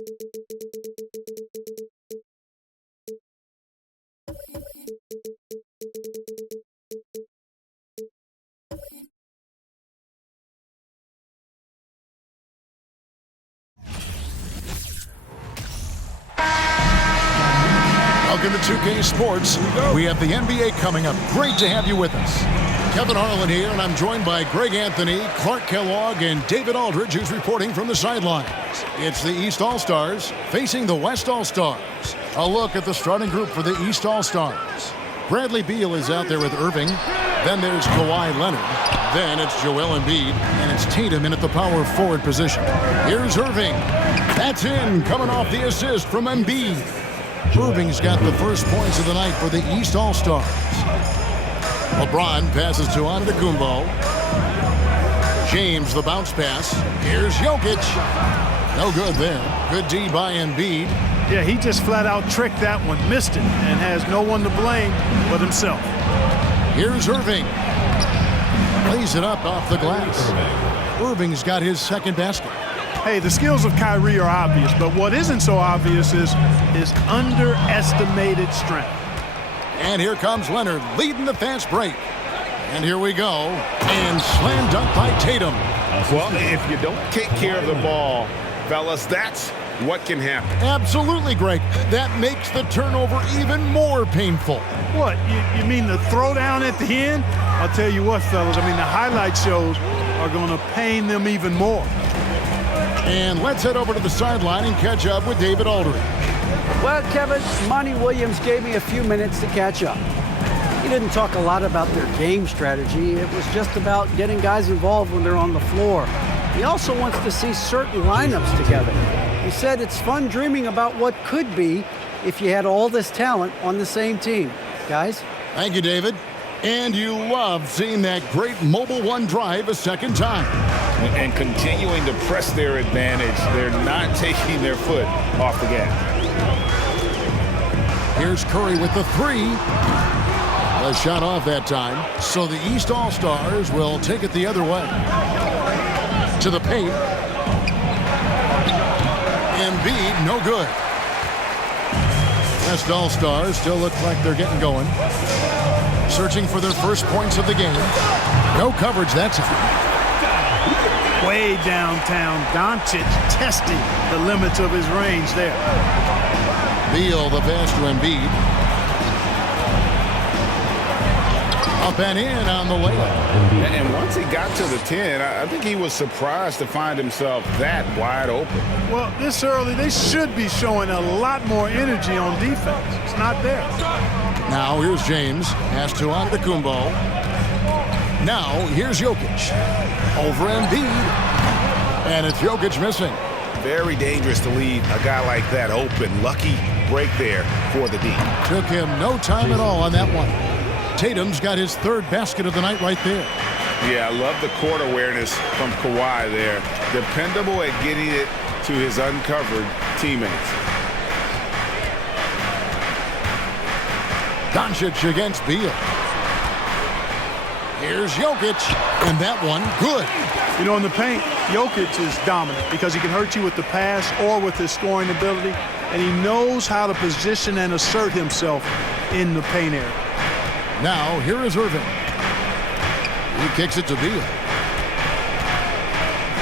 Welcome to 2K Sports. We have the NBA coming up. Great to have you with us. Kevin Harlan here, and I'm joined by Greg Anthony, Clark Kellogg, and David Aldridge, who's reporting from the sidelines. It's the East All-Stars facing the West All-Stars. A look at the starting group for the East All-Stars. Bradley Beal is out there with Irving. Then there's Kawhi Leonard. Then it's Joel Embiid, and it's Tatum in at the power forward position. Here's Irving. That's in, coming off the assist from Embiid. Irving's got the first points of the night for the East All-Stars. LeBron passes to Antetokounmpo. James, the bounce pass. Here's Jokic. No good there. Good D by Embiid. Yeah, he just flat out tricked that one, missed it, and has no one to blame but himself. Here's Irving. Lays it up off the glass. Irving's got his second basket. Hey, the skills of Kyrie are obvious, but what isn't so obvious is his underestimated strength. And here comes Leonard leading the fast break. And here we go. And slam dunk by Tatum. Well, if you don't take care of the ball, fellas, that's what can happen. Absolutely, Greg. That makes the turnover even more painful. What, you mean the throwdown at the end? I'll tell you what, fellas, I mean the highlight shows are going to pain them even more. And let's head over to the sideline and catch up with David Aldridge. Well, Kevin, Monty Williams gave me a few minutes to catch up. He didn't talk a lot about their game strategy. It was just about getting guys involved when they're on the floor. He also wants to see certain lineups together. He said it's fun dreaming about what could be if you had all this talent on the same team. Guys? Thank you, David. And you love seeing that great Mobile One drive a second time. And continuing to press their advantage. They're not taking their foot off the gas. Here's Curry with the three. A shot off that time. So the East All-Stars will take it the other way. To the paint. Embiid, no good. West All-Stars still look like they're getting going. Searching for their first points of the game. No coverage that time. Way downtown, Doncic testing the limits of his range there. Beal, the pass to Embiid. Up and in on the layup. And once he got to the 10, I think he was surprised to find himself that wide open. Well, this early, they should be showing a lot more energy on defense. It's not there. Now here's James. Pass to Antetokounmpo. Now here's Jokic. Over Embiid. And it's Jokic missing. Very dangerous to leave a guy like that open. Lucky break there for the D. Took him no time at all on that one. Tatum's got his third basket of the night right there. Yeah, I love the court awareness from Kawhi there. Dependable at getting it to his uncovered teammates. Doncic against Beal. Here's Jokic, and that one good. You know, in the paint, Jokic is dominant because he can hurt you with the pass or with his scoring ability, and he knows how to position and assert himself in the paint area. Now, here is Irving. He kicks it to Beal.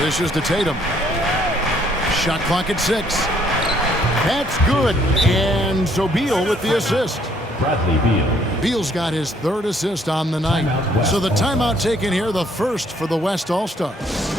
This is to Tatum. Shot clock at 6. That's good. And so Beal with the assist. Bradley Beal. Beal's got his third assist on the night. So the timeout taken here, the first for the West All-Stars.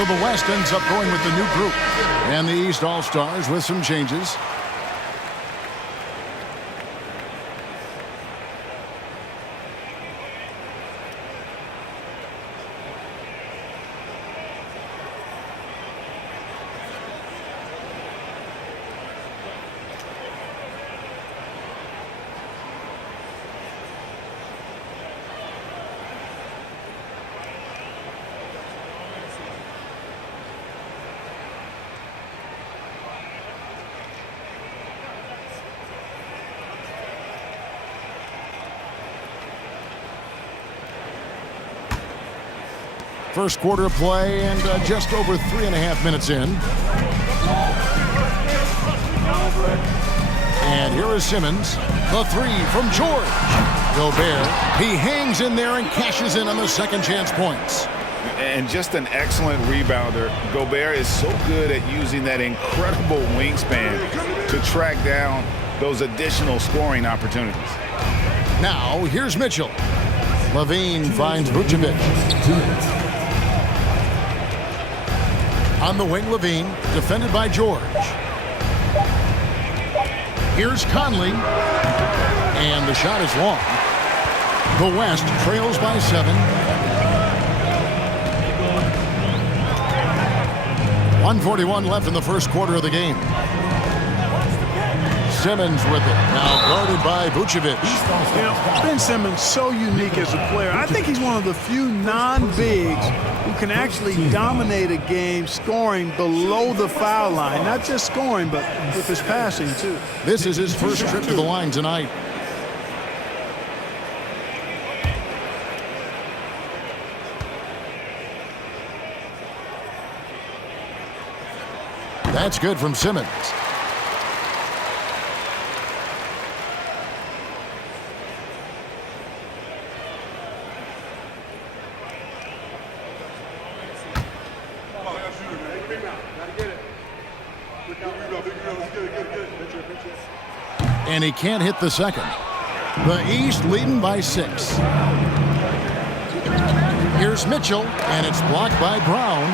So the West ends up going with the new group. And the East All-Stars with some changes. First quarter of play and just over 3.5 minutes in. And here is Simmons. The three from George. Gobert. He hangs in there and cashes in on the second chance points. And just an excellent rebounder. Gobert is so good at using that incredible wingspan to track down those additional scoring opportunities. Now, here's Mitchell. Levine finds Vucevic. On the wing, Levine, defended by George. Here's Conley. And the shot is long. The West trails by 7. 1:41 left in the first quarter of the game. Simmons with it. Now guarded by Vucevic. You know, Ben Simmons so unique as a player. I think he's one of the few non-bigs who can actually dominate a game scoring below the foul line. Not just scoring, but with his passing, too. This is his first trip to the line tonight. That's good from Simmons. And he can't hit the second. The East leading by 6. Here's Mitchell, and it's blocked by Brown.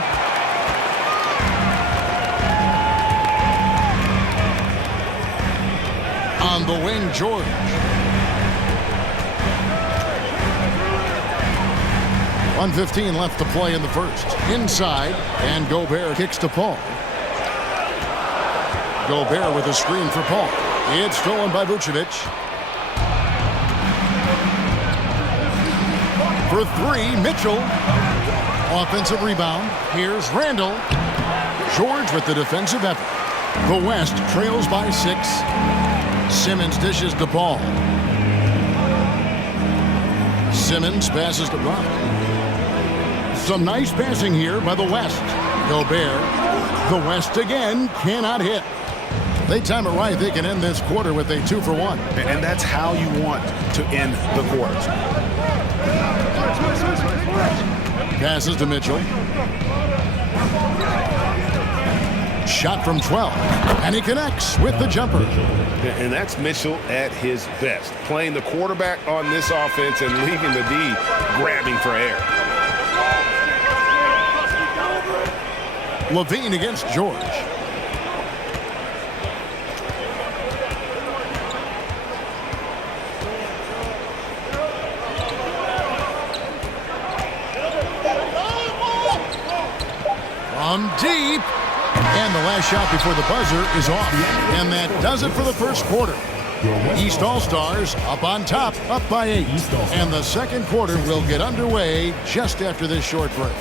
On the wing, George. .115 left to play in the first. Inside, and Gobert kicks to Paul. Gobert with a screen for Paul. It's stolen by Vucevic. For 3, Mitchell. Offensive rebound. Here's Randall. George with the defensive effort. The West trails by 6. Simmons dishes to Paul. Simmons passes to Brown. Some nice passing here by the West. Gobert. The West again cannot hit. They time it right. They can end this quarter with a 2-for-1. And that's how you want to end the quarters. Passes to Mitchell. Shot from 12. And he connects with the jumper. And that's Mitchell at his best. Playing the quarterback on this offense and leaving the D grabbing for air. Levine against George. From deep. And the last shot before the buzzer is off. And that does it for the first quarter. East All-Stars up on top, up by 8. And the second quarter will get underway just after this short break.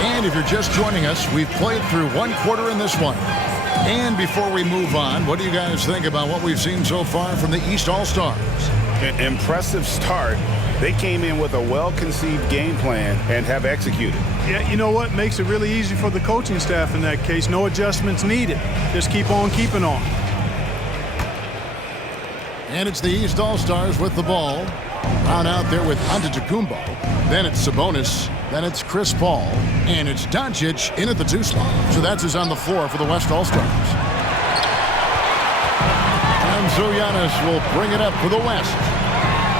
And if you're just joining us, we've played through one quarter in this one. And before we move on, what do you guys think about what we've seen so far from the East All-Stars? An impressive start. They came in with a well-conceived game plan and have executed. Yeah, you know what? Makes it really easy for the coaching staff in that case. No adjustments needed. Just keep on keeping on. And it's the East All-Stars with the ball. Brown out there with Antetokounmpo. Then it's Sabonis. Then it's Chris Paul. And it's Doncic in at the 2 spot. So that's who's on the floor for the West All-Stars. And so Giannis will bring it up for the West.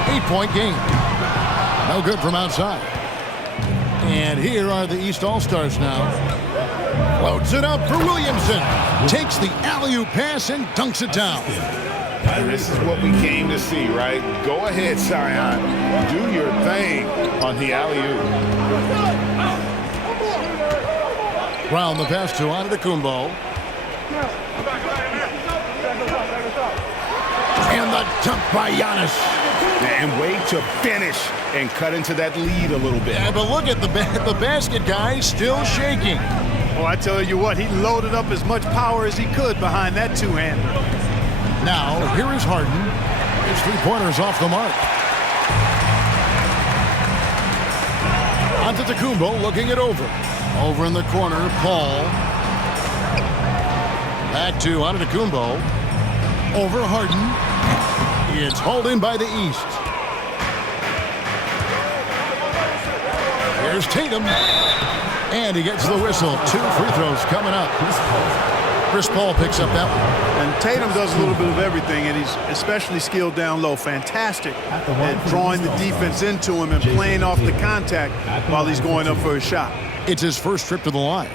8-point game. No good from outside. And here are the East All-Stars now. Loads it up for Williamson. Takes the alley-oop pass and dunks it down. And this is what we came to see, right? Go ahead, Zion. Do your thing on the alley-oop. Brown the pass to Antetokounmpo. And the dunk by Giannis. And wait to finish and cut into that lead a little bit. Yeah, but look at the basket guy still shaking. Well, I tell you what, he loaded up as much power as he could behind that two-hander. Now, here is Harden. His three-pointer's off the mark. Antetokounmpo looking it over. Over in the corner, Paul. Back to Antetokounmpo. Over Harden. It's hauled in by the East. Here's Tatum. And he gets the whistle. 2 free throws coming up. Chris Paul picks up that one. And Tatum does a little bit of everything, and he's especially skilled down low. Fantastic at drawing the defense into him and playing off the contact while he's going up for a shot. It's his first trip to the line.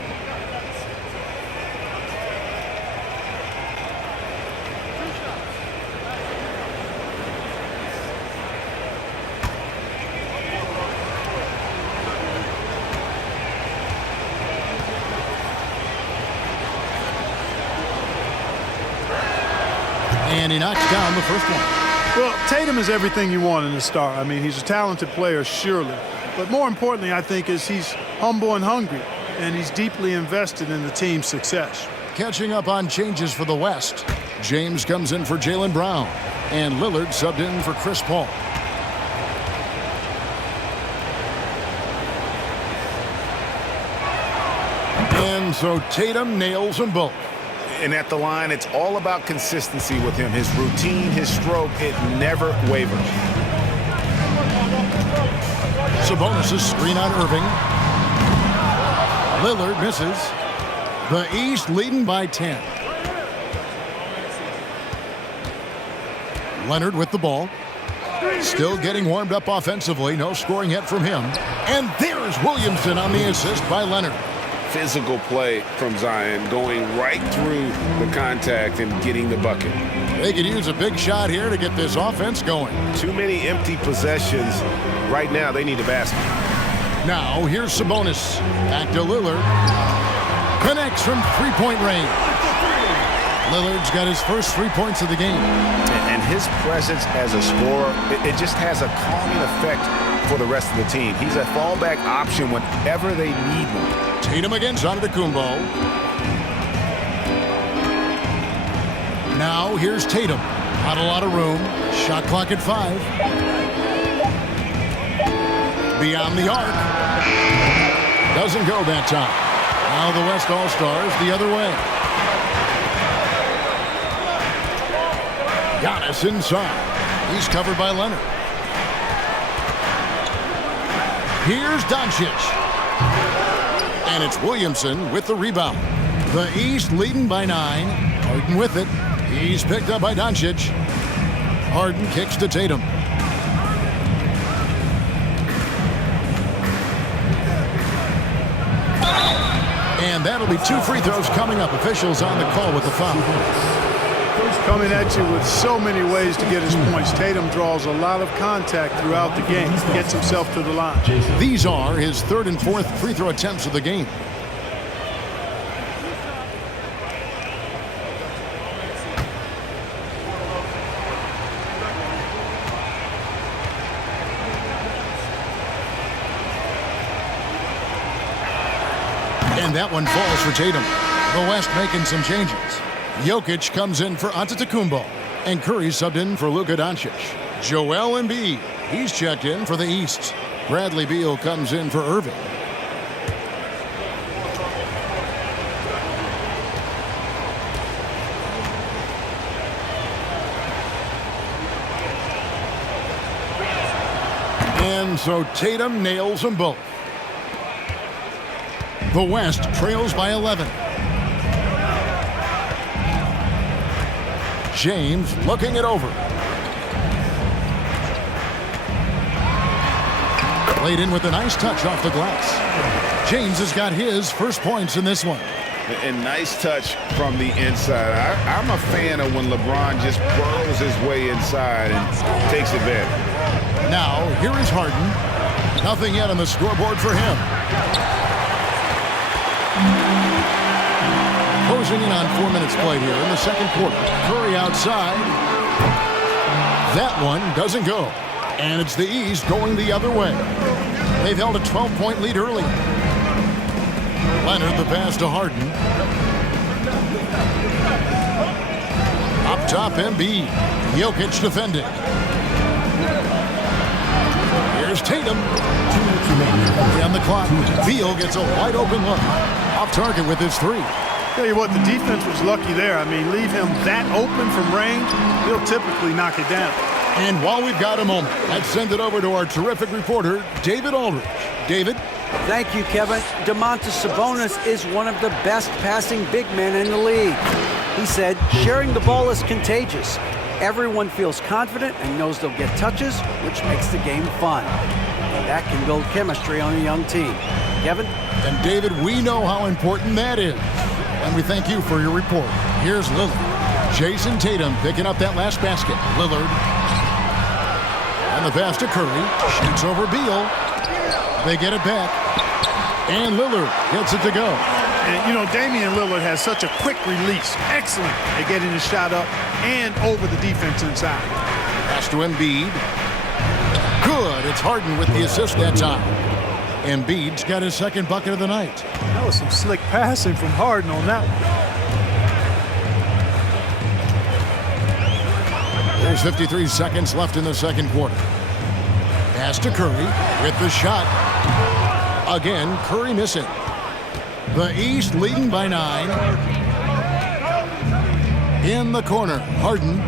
And he knocks down the first one. Well, Tatum is everything you want in a star. I mean, he's a talented player, surely. But more importantly, I think, is he's humble and hungry, and he's deeply invested in the team's success. Catching up on changes for the West. James comes in for Jaylen Brown. And Lillard subbed in for Chris Paul. And so Tatum nails them both. And at the line, it's all about consistency with him. His routine, his stroke, it never wavers. Sabonis' screen on Irving. Lillard misses. The East leading by 10. Leonard with the ball. Still getting warmed up offensively. No scoring yet from him. And there's Williamson on the assist by Leonard. Physical play from Zion, going right through the contact and getting the bucket. They could use a big shot here to get this offense going. Too many empty possessions. Right now, they need a basket. Now, here's Sabonis. Back to Lillard. Connects from three-point range. Lillard's got his first 3 points of the game. And his presence as a scorer, it just has a calming effect for the rest of the team. He's a fallback option whenever they need one. Tatum against Antetokounmpo. Now here's Tatum. Not a lot of room. Shot clock at 5. Beyond the arc. Doesn't go that time. Now the West All-Stars the other way. Giannis inside. He's covered by Leonard. Here's Doncic. And it's Williamson with the rebound. The East leading by 9. Harden with it. He's picked up by Doncic. Harden kicks to Tatum. And that'll be 2 free throws coming up. Officials on the call with the foul. Coming at you with so many ways to get his points. Tatum draws a lot of contact throughout the game. Gets himself to the line. These are his 3rd and 4th free throw attempts of the game. And that one falls for Tatum. The West making some changes. Jokic comes in for Antetokounmpo. And Curry subbed in for Luka Doncic. Joel Embiid, he's checked in for the East. Bradley Beal comes in for Irving. And so Tatum nails them both. The West trails by 11. James looking it over. Laid in with a nice touch off the glass. James has got his first points in this one. And nice touch from the inside. I'm a fan of when LeBron just burrows his way inside and takes advantage. Now, here is Harden. Nothing yet on the scoreboard for him. Closing in on 4 minutes played here in the second quarter. Curry outside. That one doesn't go. And it's the East going the other way. They've held a 12-point lead early. Leonard the pass to Harden. Up top, Embiid. Jokic defending. Here's Tatum. 2 minutes remaining. On the clock. Beal gets a wide open look. Off target with his three. Tell you what, the defense was lucky there. I mean, leave him that open from range, he'll typically knock it down. And while we've got a moment, let's send it over to our terrific reporter, David Aldridge. David? Thank you, Kevin. Domantas Sabonis is one of the best passing big men in the league. He said, sharing the ball is contagious. Everyone feels confident and knows they'll get touches, which makes the game fun. And that can build chemistry on a young team. Kevin? And David, we know how important that is. And we thank you for your report. Here's Lillard. Jason Tatum picking up that last basket. Lillard. And the pass to Curry. Shoots over Beal. They get it back. And Lillard gets it to go. And, you know, Damian Lillard has such a quick release. Excellent at getting the shot up and over the defense inside. Pass to Embiid. Good. It's Harden with the assist that time. Embiid's got his second bucket of the night. That was some slick passing from Harden on that one. There's 53 seconds left in the second quarter. Pass to Curry with the shot. Again, Curry missing. The East leading by 9. In the corner, Harden.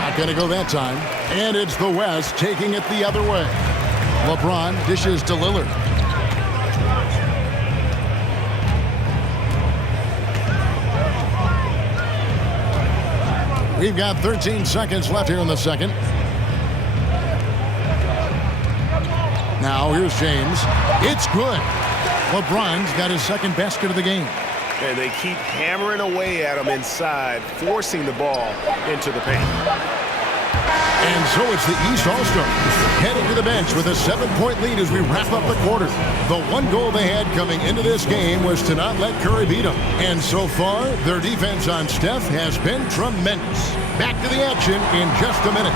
Not going to go that time. And it's the West taking it the other way. LeBron dishes to Lillard. We've got 13 seconds left here in the second. Now here's James. It's good. LeBron's got his second basket of the game. And they keep hammering away at him inside, forcing the ball into the paint. And so it's the East All-Stars heading to the bench with a 7-point lead as we wrap up the quarter. The one goal they had coming into this game was to not let Curry beat them. And so far, their defense on Steph has been tremendous. Back to the action in just a minute.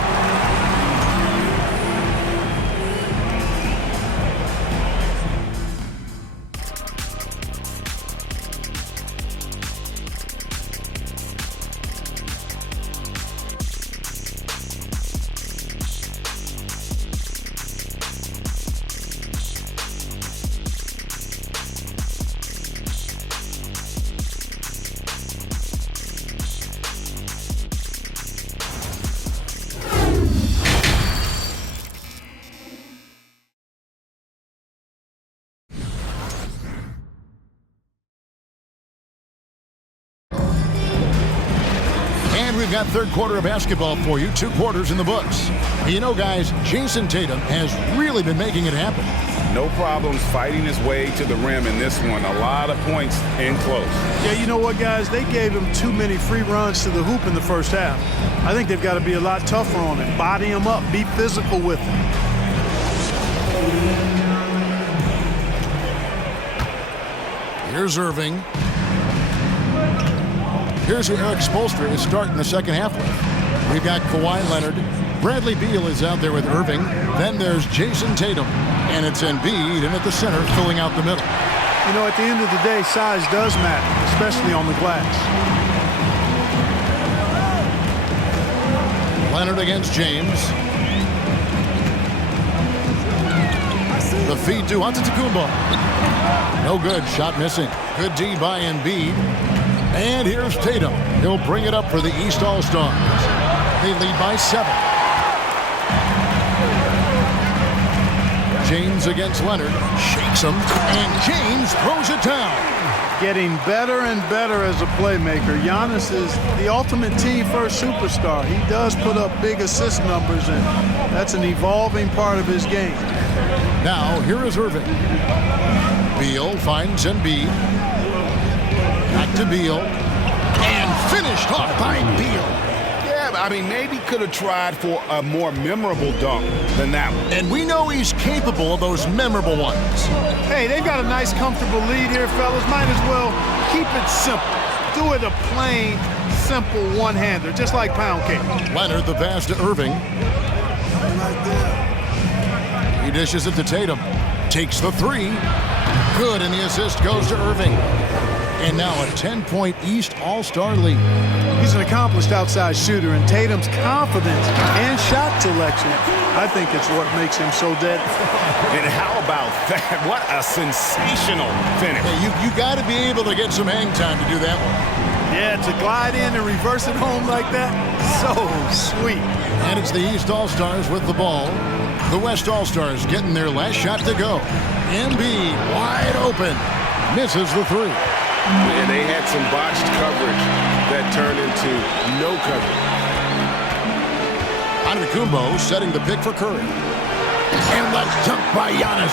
We've got third quarter of basketball for you, 2 quarters in the books. You know, guys, Jason Tatum has really been making it happen. No problems fighting his way to the rim in this one. A lot of points in close. Yeah, you know what, guys? They gave him too many free runs to the hoop in the first half. I think they've got to be a lot tougher on him. Body him up. Be physical with him. Here's Irving. Here's who Eric Spoelstra is starting the second half with. We've got Kawhi Leonard. Bradley Beal is out there with Irving. Then there's Jason Tatum. And it's Embiid in at the center, filling out the middle. You know, at the end of the day, size does matter, especially on the glass. Leonard against James. The feed to Antetokounmpo. No good. Shot missing. Good D by Embiid. And here's Tatum. He'll bring it up for the East All-Stars. They lead by 7. James against Leonard. Shakes him. And James throws it down. Getting better and better as a playmaker. Giannis is the ultimate team-first superstar. He does put up big assist numbers, and that's an evolving part of his game. Now, here is Irving. Beal finds Embiid. Back to Beal. And finished off by Beal. Yeah, I mean, maybe could have tried for a more memorable dunk than that one. And we know he's capable of those memorable ones. Hey, they've got a nice, comfortable lead here, fellas. Might as well keep it simple. Do it a plain, simple one-hander, just like pound cake. Leonard, the pass to Irving. He dishes it to Tatum. Takes the three. Good, and the assist goes to Irving. And now a 10-point East All-Star lead. He's an accomplished outside shooter, and Tatum's confidence and shot selection, I think it's what makes him so deadly. And how about that? What a sensational finish. Hey, you got to be able to get some hang time to do that one. Yeah, to glide in and reverse it home like that, so sweet. And it's the East All-Stars with the ball. The West All-Stars getting their last shot to go. Embiid wide open. Misses the three. And they had some botched coverage that turned into no coverage. Antetokounmpo setting the pick for Curry. And the jump by Giannis.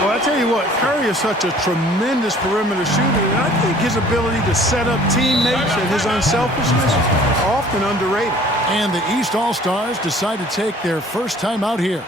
Well, I tell you what, Curry is such a tremendous perimeter shooter, and I think his ability to set up teammates and his unselfishness are often underrated. And the East All-Stars decide to take their first time out here.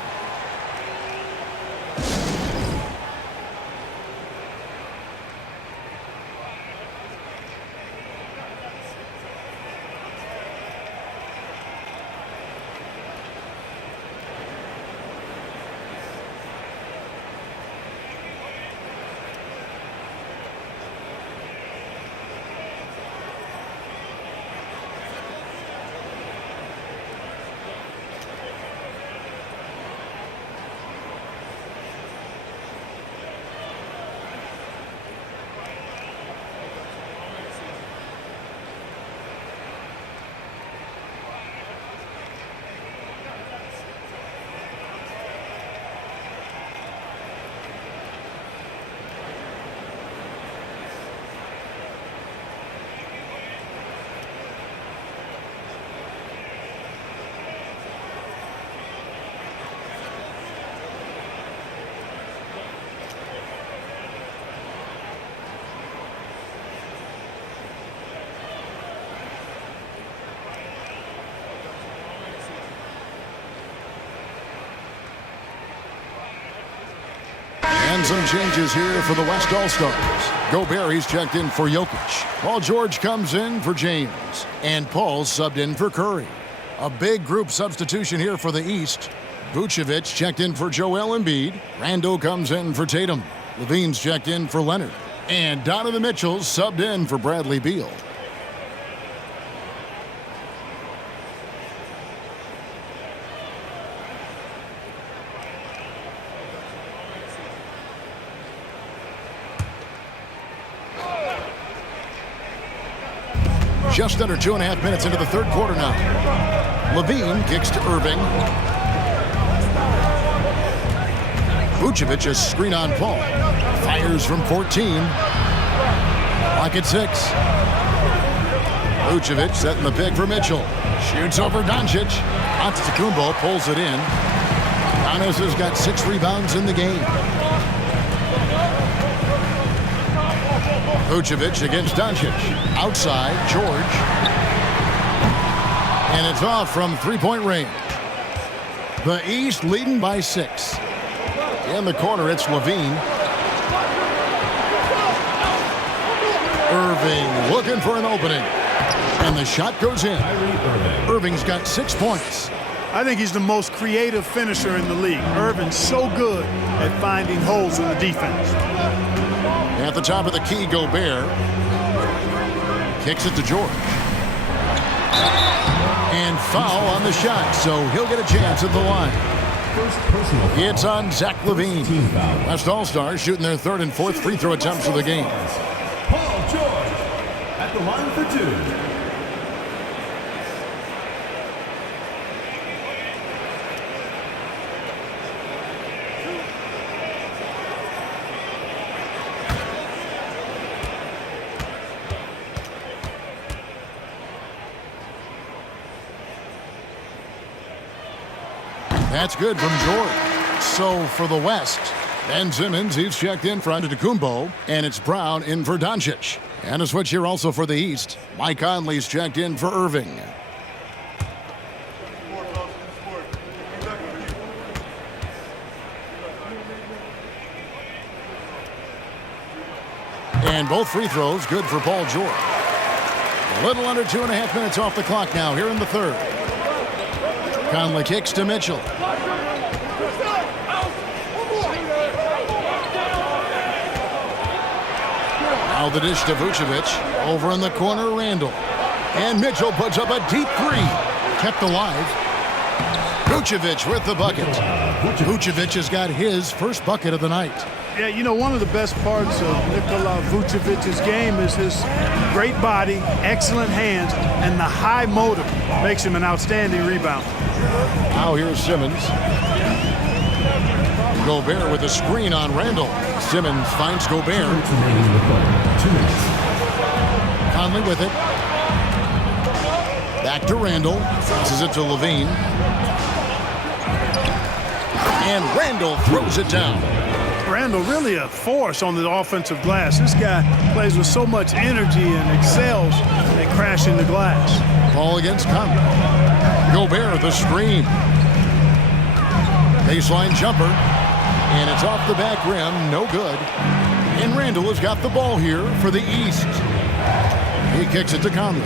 And some changes here for the West All-Stars. Gobert, he's checked in for Jokic. Paul George comes in for James. And Paul's subbed in for Curry. A big group substitution here for the East. Vucevic checked in for Joel Embiid. Randle comes in for Tatum. Levine's checked in for Leonard. And Donovan Mitchell's subbed in for Bradley Beal. Just under 2.5 minutes into the third quarter now. Levine kicks to Irving. Vucevic, a screen on Paul. Fires from 14. Clock at 6. Vucevic setting the pick for Mitchell. Shoots over Doncic. Antetokounmpo pulls it in. Giannis has got 6 rebounds in the game. Vucevic against Doncic. Outside, George. And it's off from three-point range. The East leading by 6. In the corner, it's Levine. Irving looking for an opening. And the shot goes in. Irving's got 6 points. I think he's the most creative finisher in the league. Irving's so good at finding holes in the defense. At the top of the key, Gobert kicks it to George. And foul on the shot, so he'll get a chance at the line. It's on Zach LaVine. West All-Stars shooting their third and fourth free throw attempts of the game. Paul George at the line for 2. That's good from George. So for the West, Ben Simmons, he's checked in for Antetokounmpo, and it's Brown in for Doncic. And a switch here also for the East. Mike Conley's checked in for Irving. And both free throws good for Paul George. A little under 2.5 minutes off the clock now here in the third. Conley kicks to Mitchell. Now the dish to Vucevic. Over in the corner, Randall. And Mitchell puts up a deep three. Kept alive. Vucevic with the bucket. Vucevic has got his first bucket of the night. Yeah, you know, one of the best parts of Nikola Vucevic's game is his great body, excellent hands, and the high motor makes him an outstanding rebounder. Now here's Simmons. Gobert with a screen on Randall. Simmons finds Gobert. Conley with it. Back to Randall. Passes it to Levine. And Randall throws it down. Randall really a force on the offensive glass. This guy plays with so much energy and excels at crashing the glass. Ball against Conley. Gobert the screen. Baseline jumper. And it's off the back rim. No good. And Randall has got the ball here for the East. He kicks it to Conley.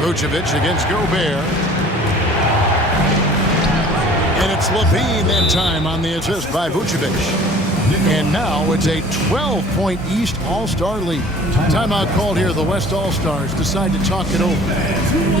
Vucevic against Gobert. And it's Levine that time on the assist by Vucevic. And now it's a 12-point East All-Star lead. Timeout called here. The West All-Stars decide to talk it over.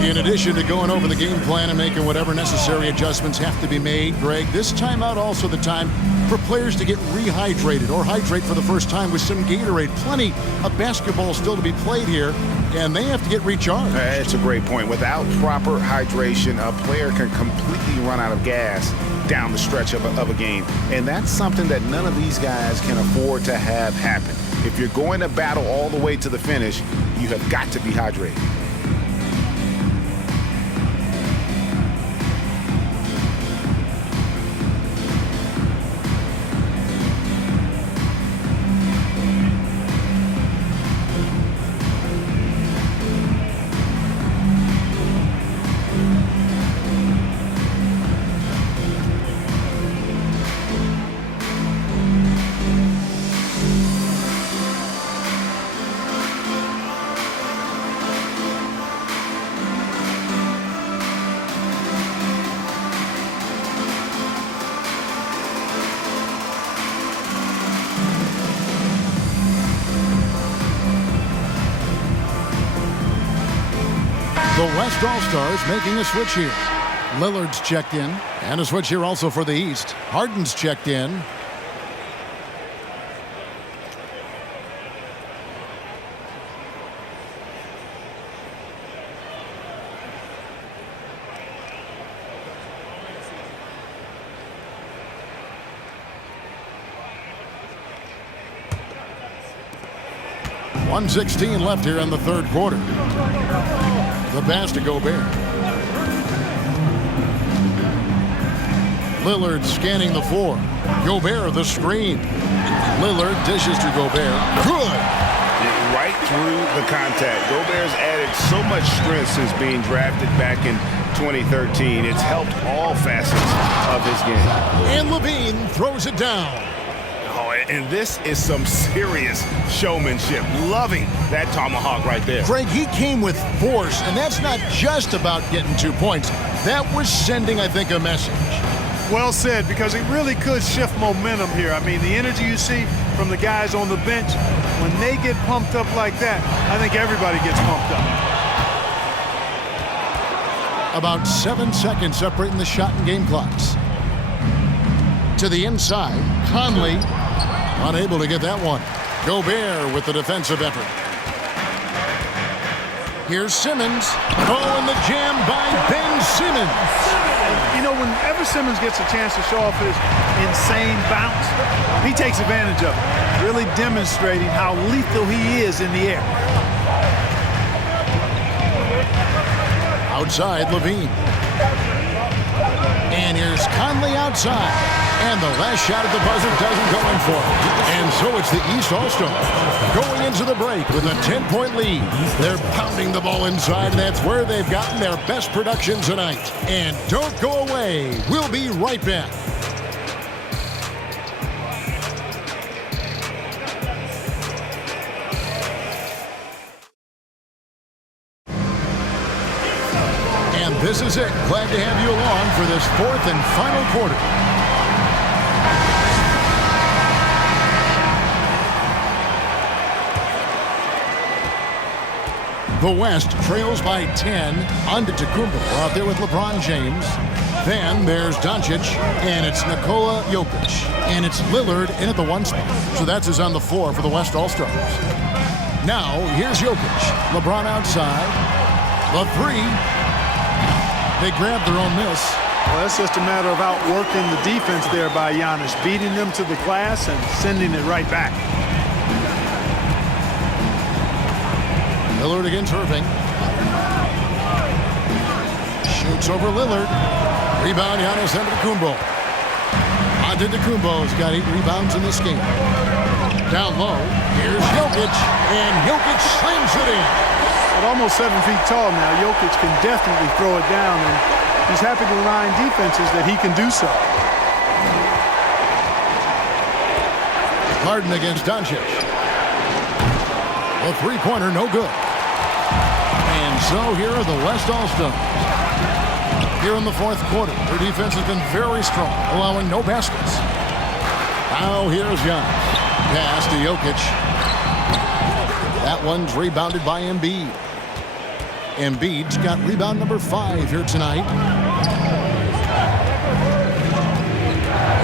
In addition to going over the game plan and making whatever necessary adjustments have to be made, Greg, this timeout also the time for players to get rehydrated or hydrate for the first time with some Gatorade. Plenty of basketball still to be played here, and they have to get recharged. That's a great point. Without proper hydration, a player can completely run out of gas down the stretch of a game. And that's something that none of these guys can afford to have happen. If you're going to battle all the way to the finish, you have got to be hydrated. The West All-Stars making a switch here. Lillard's checked in. And a switch here also for the East. Harden's checked in. .116 left here in the third quarter. The pass to Gobert. Lillard scanning the floor. Gobert the screen. Lillard dishes to Gobert. Good. Right through the contact. Gobert's added so much strength since being drafted back in 2013. It's helped all facets of his game. And Levine throws it down. Oh, and this is some serious showmanship. Loving that tomahawk right there. Greg, he came with force, and that's not just about getting 2 points. That was sending, I think, a message. Well said, because it really could shift momentum here. I mean, the energy you see from the guys on the bench, when they get pumped up like that, I think everybody gets pumped up. About 7 seconds separating the shot and game clocks. To the inside, Conley unable to get that one. Gobert with the defensive effort. Here's Simmons. Oh, and the jam by Ben Simmons. You know, whenever Simmons gets a chance to show off his insane bounce, he takes advantage of it, really demonstrating how lethal he is in the air. Outside, Levine. And here's Conley outside. And the last shot at the buzzer doesn't go in for it. And so it's the East All-Stars going into the break with a 10-point lead. They're pounding the ball inside, and that's where they've gotten their best production tonight. And don't go away. We'll be right back. And this is it. Glad to have you along for this fourth and final quarter. The West trails by 10. Antetokounmpo out there with LeBron James. Then there's Doncic, and it's Nikola Jokic. And it's Lillard in at the 1 spot. So that's his on the floor for the West All-Stars. Now, here's Jokic. LeBron outside. The 3. They grab their own miss. Well, it's just a matter of outworking the defense there by Giannis, beating them to the glass and sending it right back. Lillard against Irving. Shoots over Lillard. Rebound, Giannis Antetokounmpo. Antetokounmpo's got 8 rebounds in this game. Down low, here's Jokic, and Jokic slams it in. At almost 7 feet tall now, Jokic can definitely throw it down, and he's happy to remind defenses that he can do so. Harden against Doncic. A 3-pointer, no good. And so here are the West All-Stars. Here in the 4th quarter, their defense has been very strong, allowing no baskets. Now here's Giannis. Pass to Jokic. That one's rebounded by Embiid. Embiid's got rebound number 5 here tonight.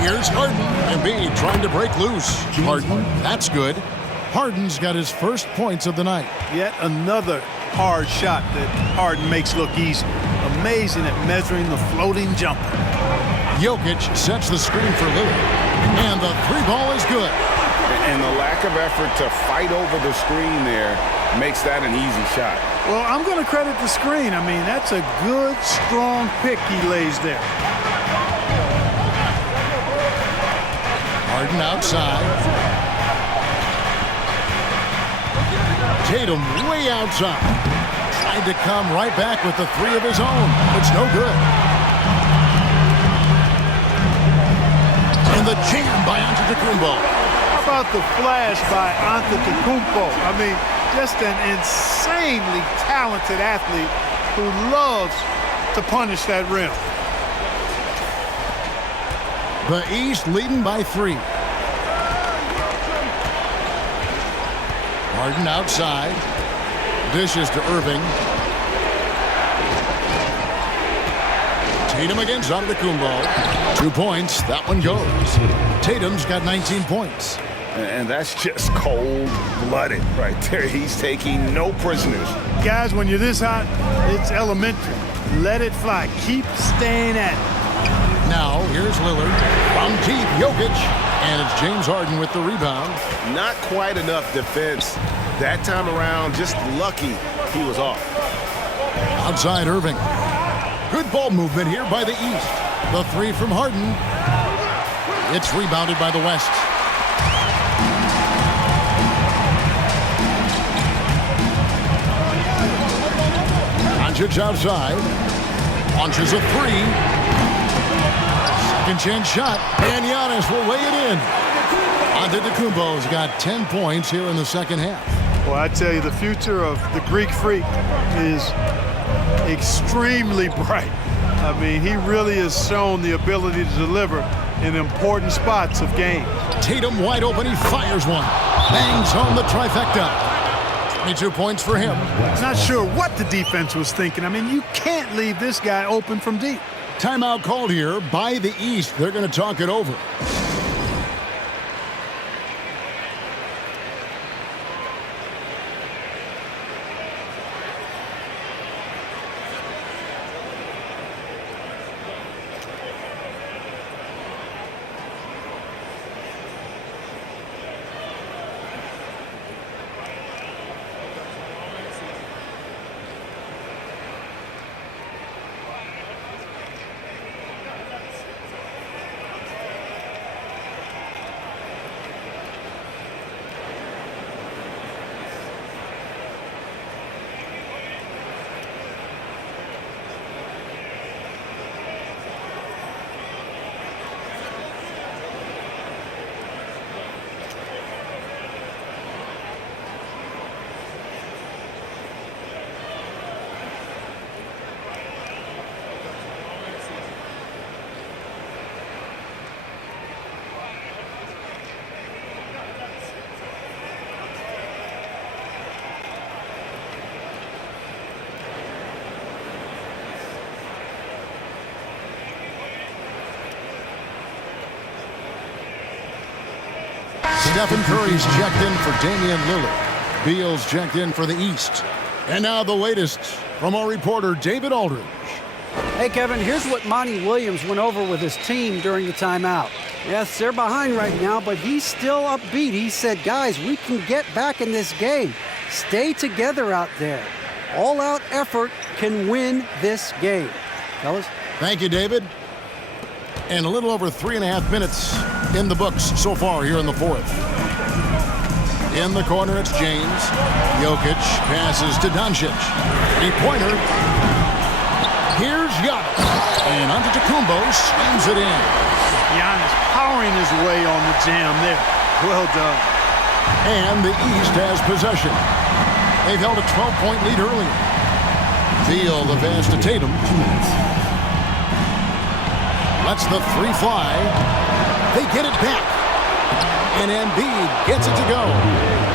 Here's Harden. Embiid trying to break loose. Harden, that's good. Harden's got his first points of the night. Yet another hard shot that Harden makes look easy. Amazing at measuring the floating jumper. Jokic sets the screen for Lillard. And the 3 ball is good. And the lack of effort to fight over the screen there makes that an easy shot. Well, I'm going to credit the screen. I mean, that's a good, strong pick he lays there. Harden outside. Tatum way outside. Trying to come right back with the 3 of his own. It's no good. And the jam by Antetokounmpo. How about the flash by Antetokounmpo? I mean, just an insanely talented athlete who loves to punish that rim. The East leading by 3. Harden outside. Dishes to Irving. Tatum against Antetokounmpo. 2 points. That one goes. Tatum's got 19 points. And that's just cold-blooded right there. He's taking no prisoners. Guys, when you're this hot, it's elementary. Let it fly. Keep staying at it. Now, here's Lillard. From deep, Jokic. And it's James Harden with the rebound. Not quite enough defense. That time around, just lucky he was off. Outside Irving. Good ball movement here by the East. The 3 from Harden. It's rebounded by the West. Doncic outside. Launches a 3. Second chance shot. And Giannis will lay it in. Antetokounmpo's got 10 points here in the second half. Well, I tell you, the future of the Greek Freak is extremely bright. I mean, he really has shown the ability to deliver in important spots of games. Tatum wide open. He fires one. Bangs home the trifecta. 22 points for him. Not sure what the defense was thinking. I mean, you can't leave this guy open from deep. Timeout called here by the East. They're going to talk it over. Stephen Curry's checked in for Damian Lillard. Beal's checked in for the East. And now the latest from our reporter, David Aldridge. Hey, Kevin, here's what Monty Williams went over with his team during the timeout. Yes, they're behind right now, but he's still upbeat. He said, guys, we can get back in this game. Stay together out there. All-out effort can win this game. Fellas? Thank you, David. And a little over 3.5 minutes in the books so far here in the fourth. In the corner, it's James. Jokic passes to Doncic. Three-pointer. Here's Giannis. And Antetokounmpo slams it in. Giannis powering his way on the jam there. Well done. And the East has possession. They've held a 12-point lead earlier. Beal the pass to Tatum. Lets the three fly. They get it back. And Embiid gets it to go.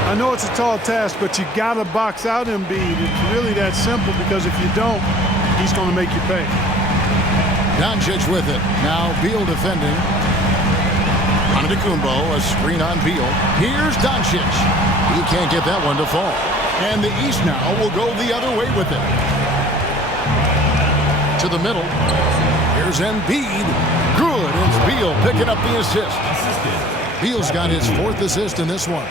I know it's a tall task, but you got to box out Embiid. It's really that simple because if you don't, he's going to make you pay. Doncic with it. Now Beal defending. Antetokounmpo, a screen on Beal. Here's Doncic. He can't get that one to fall. And the East now will go the other way with it. To the middle. Here's Embiid. Good. It's Beal picking up the assist. Beal's got his 4th assist in this one.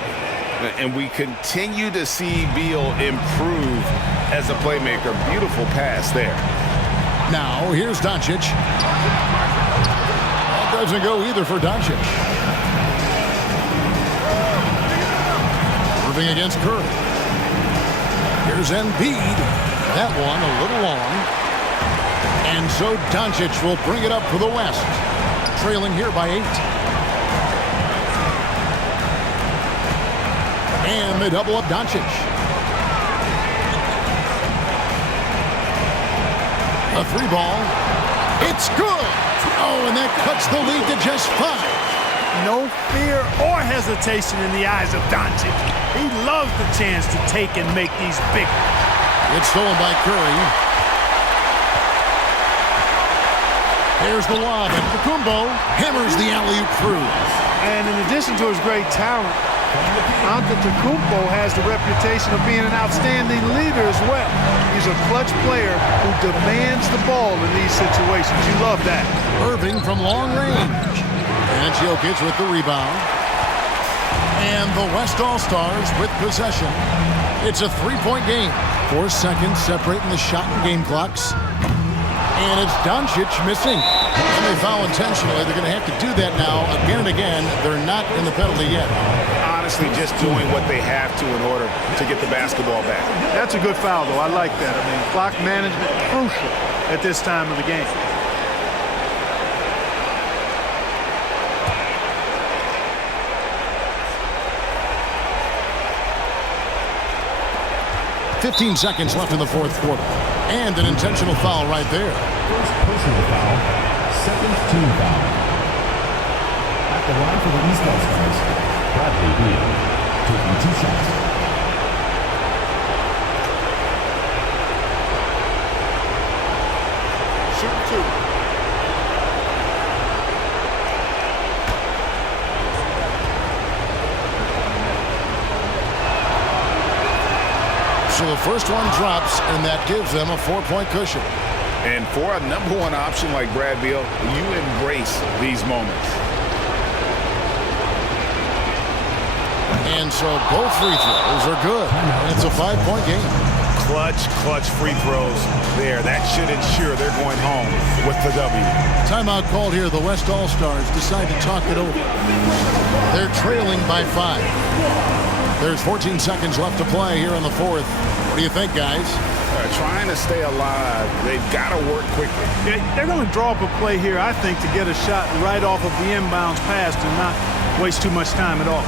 And we continue to see Beal improve as a playmaker. Beautiful pass there. Now, here's Doncic. That doesn't go either for Doncic. Moving against Curry. Here's Embiid. That one a little long. And so Doncic will bring it up for the West. Trailing here by 8. And they double up Doncic. A 3-ball. It's good. Oh, and that cuts the lead to just 5. No fear or hesitation in the eyes of Doncic. He loves the chance to take and make these big. It's stolen by Curry. There's the lob. Antetokounmpo hammers the alley-oop through. And in addition to his great talent, Antetokounmpo has the reputation of being an outstanding leader as well. He's a clutch player who demands the ball in these situations. You love that. Irving from long range. And Jokic with the rebound. And the West All-Stars with possession. It's a 3-point game. 4 seconds separating the shot and game clocks. And it's Doncic missing. And they foul intentionally. They're going to have to do that now again and again. They're not in the penalty yet. Honestly, just doing what they have to in order to get the basketball back. That's a good foul, though. I like that. I mean, clock management crucial at this time of the game. .15 seconds left in the fourth quarter. And an intentional foul right there. First personal foul, second team foul. At the line for the East All-Stars, Bradley Beal, taking 2 shots. Shoot 2. So the first one drops, and that gives them a 4-point cushion. And for a number 1 option like Brad Beal, you embrace these moments. And so both free throws are good. It's a 5-point game. Clutch free throws there. That should ensure they're going home with the W. Timeout called here. The West All-Stars decide to talk it over. They're trailing by 5. There's 14 seconds left to play here in the fourth. What do you think, guys? Trying to stay alive. They've got to work quickly. Yeah, they're going to draw up a play here, I think, to get a shot right off of the inbounds pass and not waste too much time at all.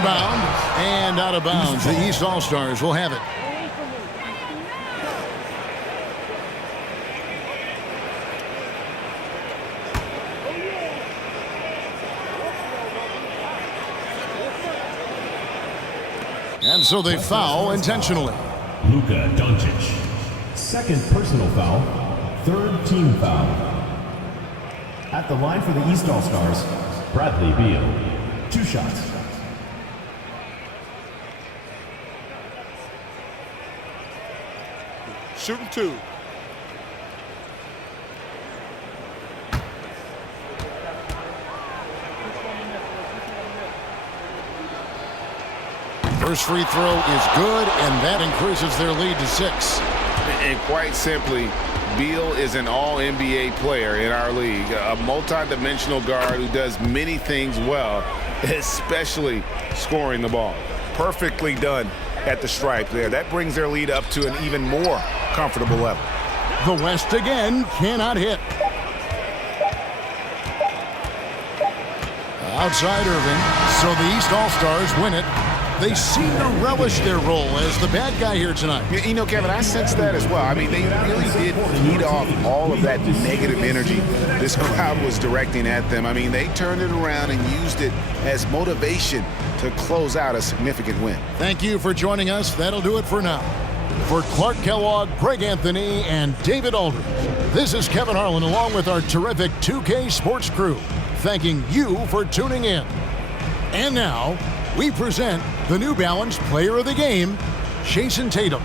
Inbound and out of bounds. The East All-Stars will have it. And so they foul intentionally. Luka Doncic. Second personal foul. Third team foul. At the line for the East All-Stars, Bradley Beal. 2 shots. Shooting 2. First free throw is good, and that increases their lead to 6. And quite simply, Beal is an all-NBA player in our league, a multi-dimensional guard who does many things well, especially scoring the ball. Perfectly done at the stripe there. That brings their lead up to an even more comfortable level. The West again cannot hit. Outside Irving, so the East All-Stars win it. They seem to relish their role as the bad guy here tonight. You know, Kevin, I sense that as well. I mean, they really did feed off all of that negative energy this crowd was directing at them. I mean, they turned it around and used it as motivation to close out a significant win. Thank you for joining us. That'll do it for now. For Clark Kellogg, Greg Anthony, and David Aldridge, this is Kevin Harlan along with our terrific 2K Sports crew, thanking you for tuning in. And now, we present the New Balance Player of the Game, Jason Tatum.